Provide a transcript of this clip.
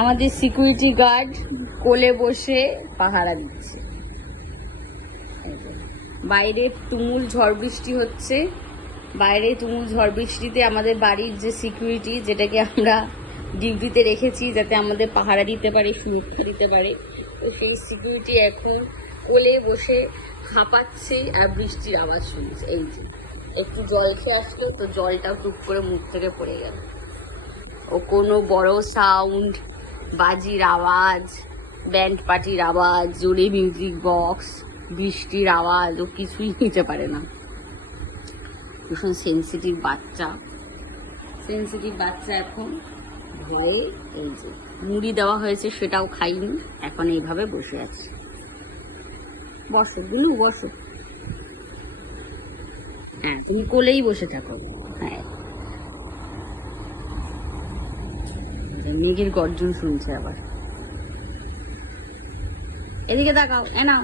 আমাদের security guard কোলে বসে পাহারা দিচ্ছে। বাইরে তুমুল ঝড় বৃষ্টি হচ্ছে। বাইরে তুমুল ঝড় বৃষ্টিতে আমাদের বাড়ির যে সিকিউরিটি, যেটাকে আমরা ডিউটিতে রেখেছি যাতে আমাদের পাহারা দিতে পারে, সুরক্ষা দিতে পারে, তো সেই সিকিউরিটি এখন কোলে বসে হাঁপাচ্ছে আর বৃষ্টির আওয়াজ শুনছে। এই যে একটু জল খেয়ে আসলো, তো জলটাও টুক করে মুখ থেকে পড়ে গেল। ও কোনো বড় সাউন্ড, বাজির আওয়াজ, ব্যান্ড পার্টির আওয়াজ, জোরে মিউজিক বক্স, বৃষ্টির আওয়াজ ও কিছুই নিতে পারে না। ভীষণ সেন্সিটিভ বাচ্চা এখন ভয়ে এই যে মুড়ি দেওয়া হয়েছে সেটাও খাইনি, এখন এইভাবে বসে আছে। বসো গুলু, বসো। হ্যাঁ, তুমি কোলেই বসে থাকো। হ্যাঁ, মেঘের গর্জন শুনছে আবার। এদিকে তাকাও, এ নাও।